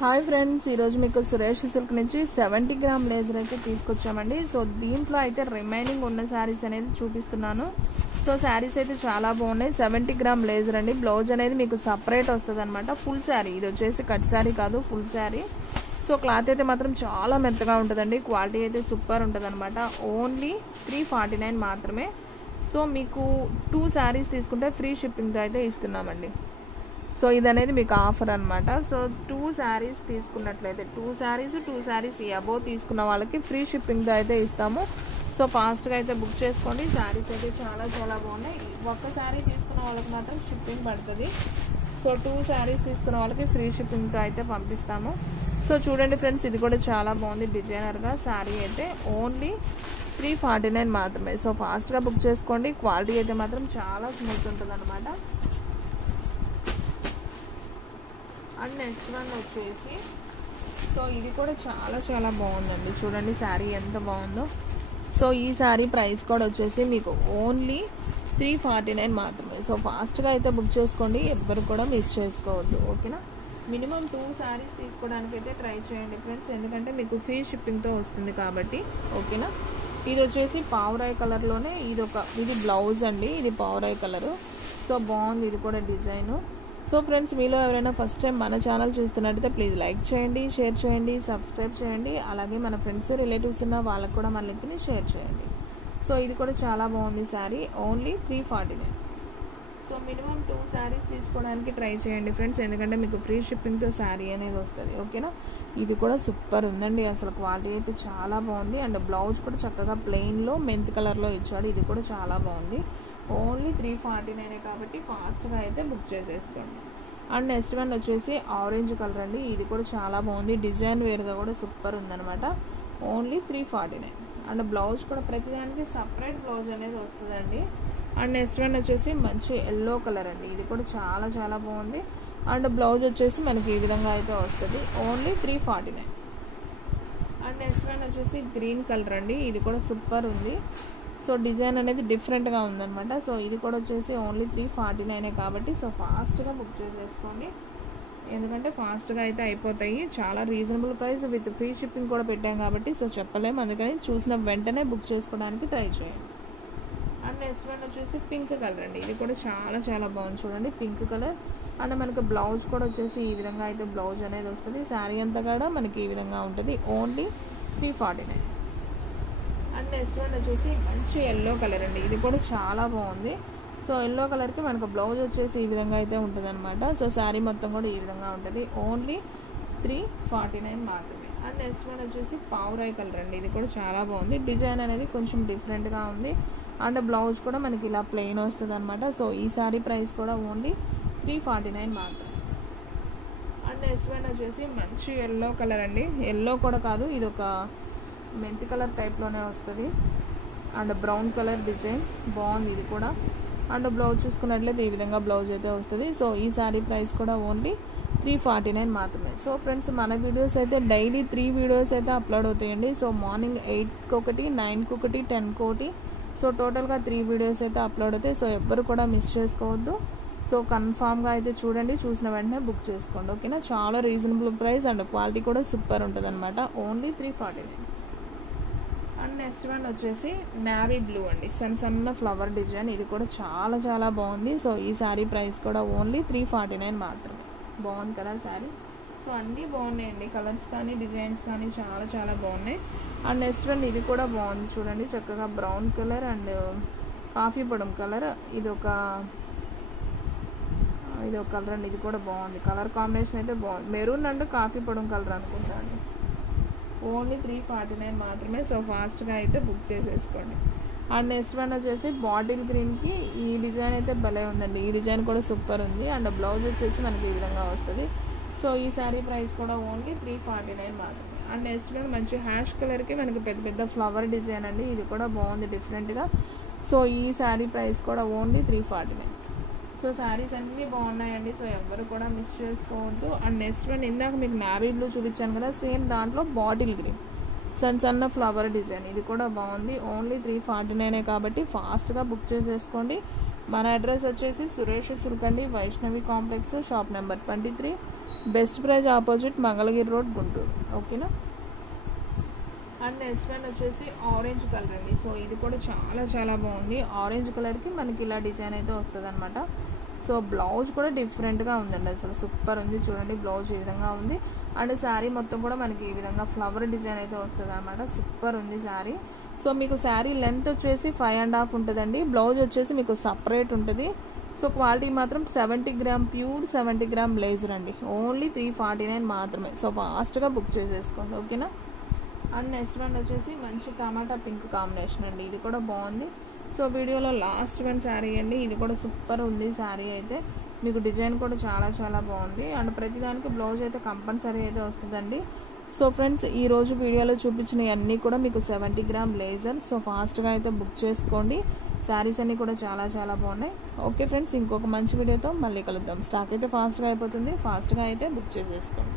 Hi friends, ఈరోజు మీకు Suresh silk నుంచి 70 గ్రామ్ లేజర్ అయితే తీసుకొచ్చామండి. సో దీంట్లో అయితే రిమైనింగ్ ఉన్న శారీస్ అనేది చూపిస్తున్నాను. సో శారీస్ అయితే చాలా బాగున్నాయి. 70 గ్రామ్ లేజర్ అండి. బ్లౌజ్ అనేది మీకు సపరేట్ వస్తుంది అనమాట. ఫుల్ శారీ, ఇది వచ్చేసి కట్ శారీ కాదు, ఫుల్ శారీ. సో క్లాత్ అయితే మాత్రం చాలా మెత్తగా ఉంటుందండి. క్వాలిటీ అయితే సూపర్ ఉంటుంది అనమాట. ఓన్లీ 349 మాత్రమే. సో మీకు 2 శారీస్ తీసుకుంటే ఫ్రీ షిప్పింగ్తో అయితే ఇస్తున్నామండి. సో ఇది అనేది మీకు ఆఫర్ అనమాట. సో 2 శారీస్ తీసుకున్నట్లయితే 2 శారీస్ అబోవ్ తీసుకున్న వాళ్ళకి ఫ్రీ షిప్పింగ్తో అయితే ఇస్తాము. సో ఫాస్ట్గా అయితే బుక్ చేసుకోండి. శారీస్ అయితే చాలా చాలా బాగున్నాయి. ఒక్క శారీ తీసుకున్న వాళ్ళకి మాత్రం షిప్పింగ్ పడుతుంది. సో 2 శారీస్ తీసుకున్న వాళ్ళకి ఫ్రీ షిప్పింగ్తో అయితే పంపిస్తాము. సో చూడండి ఫ్రెండ్స్, ఇది కూడా చాలా బాగుంది. డిజైనర్గా శారీ అయితే ఓన్లీ 349 మాత్రమే. సో ఫాస్ట్గా బుక్ చేసుకోండి. క్వాలిటీ అయితే మాత్రం చాలా స్మూత్ ఉంటుంది అనమాట. అండ్ నెక్స్ట్ వన్ వచ్చేసి, సో ఇది కూడా చాలా చాలా బాగుందండి. చూడండి శారీ ఎంత బాగుందో. సో ఈ శారీ ప్రైస్ కూడా వచ్చేసి మీకు ఓన్లీ 349 మాత్రమే. సో ఫాస్ట్గా అయితే బుక్ చేసుకోండి. ఎవ్వరు కూడా మిస్ చేసుకోవద్దు, ఓకేనా. మినిమం 2 శారీస్ తీసుకోవడానికి అయితే ట్రై చేయండి ఫ్రెండ్స్, ఎందుకంటే మీకు ఫ్రీ షిప్పింగ్తో వస్తుంది కాబట్టి, ఓకేనా. ఇది వచ్చేసి పావురాయి కలర్లోనే ఇది బ్లౌజ్ అండి. ఇది పావురాయి కలరు. సో బాగుంది ఇది కూడా డిజైను. సో ఫ్రెండ్స్, మీలో ఎవరైనా ఫస్ట్ టైం మన ఛానల్ చూస్తున్నట్టయితే ప్లీజ్ లైక్ చేయండి, షేర్ చేయండి, సబ్స్క్రైబ్ చేయండి. అలాగే మన ఫ్రెండ్స్ రిలేటివ్స్ ఉన్న వాళ్ళకు కూడా మన లింక్ని షేర్ చేయండి. సో ఇది కూడా చాలా బాగుంది sari. Only 349. So minimum 2 saris తీసుకోవడానికి ట్రై చేయండి ఫ్రెండ్స్, ఎందుకంటే మీకు ఫ్రీ షిప్పింగ్తో శారీ అనేది వస్తుంది, ఓకేనా. ఇది కూడా సూపర్ ఉందండి. అసలు క్వాలిటీ అయితే చాలా బాగుంది. అండ్ బ్లౌజ్ కూడా చక్కగా ప్లెయిన్లో మెంత్ కలర్లో ఇచ్చాడు. ఇది కూడా చాలా బాగుంది. ఓన్లీ 349 కాబట్టి ఫాస్ట్గా అయితే బుక్ చేసేసుకోండి. అండ్ నెక్స్ట్ వన్ వచ్చేసి ఆరెంజ్ కలర్ అండి. ఇది కూడా చాలా బాగుంది. డిజైన్ వేర్గా కూడా సూపర్ ఉందనమాట. ఓన్లీ 349. అండ్ బ్లౌజ్ కూడా ప్రతిదానికి సపరేట్ బ్లౌజ్ అనేది వస్తుందండి. అండ్ నెక్స్ట్ వన్ వచ్చేసి మంచి ఎల్లో కలర్ అండి. ఇది కూడా చాలా చాలా బాగుంది. అండ్ బ్లౌజ్ వచ్చేసి మనకి ఈ విధంగా అయితే వస్తుంది. ఓన్లీ 349. అండ్ నెక్స్ట్ వన్ వచ్చేసి గ్రీన్ కలర్ అండి. ఇది కూడా సూపర్ ఉంది. సో డిజైన్ అనేది డిఫరెంట్గా ఉందన్నమాట. సో ఇది కూడా వచ్చేసి ఓన్లీ 349 కాబట్టి సో ఫాస్ట్గా బుక్ చేసేసుకోండి, ఎందుకంటే ఫాస్ట్గా అయితే అయిపోతాయి. చాలా reasonable price with free shipping కూడా పెట్టాం కాబట్టి సో చెప్పలేము, అందుకని చూసిన వెంటనే బుక్ చేసుకోవడానికి ట్రై చేయండి. అండ్ నెక్స్ట్ వన్ వచ్చేసి పింక్ కలర్ అండి. ఇది కూడా చాలా చాలా బాగుంది. చూడండి పింక్ కలర్. అండ్ మనకి బ్లౌజ్ కూడా వచ్చేసి ఈ విధంగా అయితే బ్లౌజ్ అనేది వస్తుంది. శారీ అంతా కూడా మనకి ఈ విధంగా ఉంటుంది. ఓన్లీ 349. అండ్ నెక్స్ట్ వన్ వచ్చేసి మంచి ఎల్లో కలర్ అండి. ఇది కూడా చాలా బాగుంది. సో ఎల్లో కలర్కి మనకు బ్లౌజ్ వచ్చేసి ఈ విధంగా అయితే ఉంటుంది అనమాట. సో శారీ మొత్తం కూడా ఈ విధంగా ఉంటుంది. ఓన్లీ 349 మాత్రమే. అండ్ నెక్స్ట్ వన్ వచ్చేసి పావురాయి కలర్ అండి. ఇది కూడా చాలా బాగుంది. డిజైన్ అనేది కొంచెం డిఫరెంట్గా ఉంది. అండ్ బ్లౌజ్ కూడా మనకి ఇలా ప్లెయిన్ వస్తుంది అనమాట. సో ఈ శారీ ప్రైస్ కూడా ఓన్లీ 349 మాత్రమే. అండ్ నెక్స్ట్ వన్ వచ్చేసి మంచి ఎల్లో కలర్ అండి. ఎల్లో కూడా కాదు, ఇది ఒక మెంతి కలర్ టైప్లోనే వస్తుంది. అండ్ బ్రౌన్ కలర్ డిజైన్ బాగుంది ఇది కూడా. అండ్ బ్లౌజ్ చూసుకున్నట్లయితే ఈ విధంగా బ్లౌజ్ అయితే వస్తుంది. సో ఈ శారీ ప్రైస్ కూడా ఓన్లీ 349 మాత్రమే. సో ఫ్రెండ్స్, మన వీడియోస్ అయితే డైలీ 3 వీడియోస్ అయితే అప్లోడ్ అవుతాయండి. సో మార్నింగ్ 8కి ఒకటి, 9కి ఒకటి, 10కి ఒకటి. సో టోటల్గా 3 వీడియోస్ అయితే అప్లోడ్ అవుతాయి. సో ఎవ్వరు కూడా మిస్ చేసుకోవద్దు. సో కన్ఫామ్గా అయితే చూడండి, చూసిన వెంటనే బుక్ చేసుకోండి, ఓకేనా. చాలా రీజనబుల్ ప్రైస్ అండ్ క్వాలిటీ కూడా సూపర్ ఉంటుంది అనమాట. ఓన్లీ 349. అండ్ నెక్స్ట్ వన్ వచ్చేసి నావీ బ్లూ అండి. సన్న ఫ్లవర్ డిజైన్. ఇది కూడా చాలా చాలా బాగుంది. సో ఈ శారీ ప్రైస్ కూడా ఓన్లీ 349 మాత్రమే. బాగుంది కదా శారీ. సో అన్నీ బాగున్నాయండి, కలర్స్ కానీ డిజైన్స్ కానీ చాలా చాలా బాగున్నాయి. అండ్ నెక్స్ట్ వన్ ఇది కూడా బాగుంది. చూడండి చక్కగా బ్రౌన్ కలర్ అండ్ కాఫీ పొడం కలర్. ఇది ఒక కలర్ అండి. ఇది కూడా బాగుంది. కలర్ కాంబినేషన్ అయితే బాగుంది. మెరూన్ అండ్ కాఫీ పొడం కలర్ అనుకుంటా అండి. ఓన్లీ 349 మాత్రమే. సో ఫాస్ట్గా అయితే బుక్ చేసేసుకోండి. అండ్ నెక్స్ట్ వన్ వచ్చేసి బాటిల్ గ్రీన్కి ఈ డిజైన్ అయితే భలే ఉందండి. ఈ డిజైన్ కూడా సూపర్ ఉంది. అండ్ బ్లౌజ్ వచ్చేసి మనకి ఈ విధంగా వస్తుంది. సో ఈ శారీ ప్రైస్ కూడా ఓన్లీ 349 మాత్రమే. అండ్ నెక్స్ట్ వన్ మంచి హ్యాష్ కలర్కి మనకి పెద్ద పెద్ద ఫ్లవర్ డిజైన్ అండి. ఇది కూడా బాగుంది డిఫరెంట్గా. సో ఈ శారీ ప్రైస్ కూడా ఓన్లీ 349. సో శారీస్ అన్నీ బాగున్నాయండి. సో ఎవరు కూడా మిస్ చేసుకోవద్దు. అండ్ నెక్స్ట్ వన్ ఇందాక మీకు నావీ బ్లూ చూపించాను కదా, సేమ్ దాంట్లో బాటిల్ గ్రీన్ సన్న ఫ్లవర్ డిజైన్. ఇది కూడా బాగుంది. ఓన్లీ 349 కాబట్టి ఫాస్ట్గా బుక్ చేసేసుకోండి. మన అడ్రస్ వచ్చేసి సురేష్ సుల్కండి Vaishnavi complex, shop number 23, best price opposite Mangalagiri road, Guntur. ఓకేనా. అండ్ నెక్స్ట్ వన్ వచ్చేసి ఆరెంజ్ కలర్ అండి. సో ఇది కూడా చాలా చాలా బాగుంది. ఆరెంజ్ కలర్కి మనకి ఇలా డిజైన్ అయితే వస్తుంది అనమాట. సో బ్లౌజ్ కూడా డిఫరెంట్గా ఉందండి, అసలు సూపర్ ఉంది. చూడండి బ్లౌజ్ ఈ విధంగా ఉంది. అండ్ శారీ మొత్తం కూడా మనకి ఈ విధంగా ఫ్లవర్ డిజైన్ అయితే వస్తుంది అనమాట. సూపర్ ఉంది శారీ. సో మీకు శారీ లెంత్ వచ్చేసి 5.5 ఉంటుందండి. బ్లౌజ్ వచ్చేసి మీకు సపరేట్ ఉంటుంది. సో క్వాలిటీ మాత్రం 70 గ్రామ్ ప్యూర్ 70 గ్రామ్ లేజర్ అండి. ఓన్లీ 349 మాత్రమే. సో ఫాస్ట్గా బుక్ చేసేసుకోండి. ఓకేనా. అండ్ నెక్స్ట్ వన్ వచ్చేసి మంచి టమాటా పింక్ కాంబినేషన్ అండి. ఇది కూడా బాగుంది. సో వీడియోలో లాస్ట్ వన్ శారీ అండి. ఇది కూడా సూపర్ ఉంది శారీ అయితే. మీకు డిజైన్ కూడా చాలా చాలా బాగుంది. అండ్ ప్రతిదానికి బ్లౌజ్ అయితే కంపల్సరీ అయితే వస్తుందండి. సో ఫ్రెండ్స్, ఈరోజు వీడియోలో చూపించినవి అన్నీ కూడా మీకు 70 గ్రామ్ లేజర్. సో ఫాస్ట్గా అయితే బుక్ చేసుకోండి. శారీస్ అన్నీ కూడా చాలా చాలా బాగున్నాయి. ఓకే ఫ్రెండ్స్, ఇంకొక మంచి వీడియోతో మళ్ళీ కలుద్దాం. స్టాక్ అయితే ఫాస్ట్గా అయిపోతుంది. ఫాస్ట్గా అయితే బుక్ చేసేసుకోండి.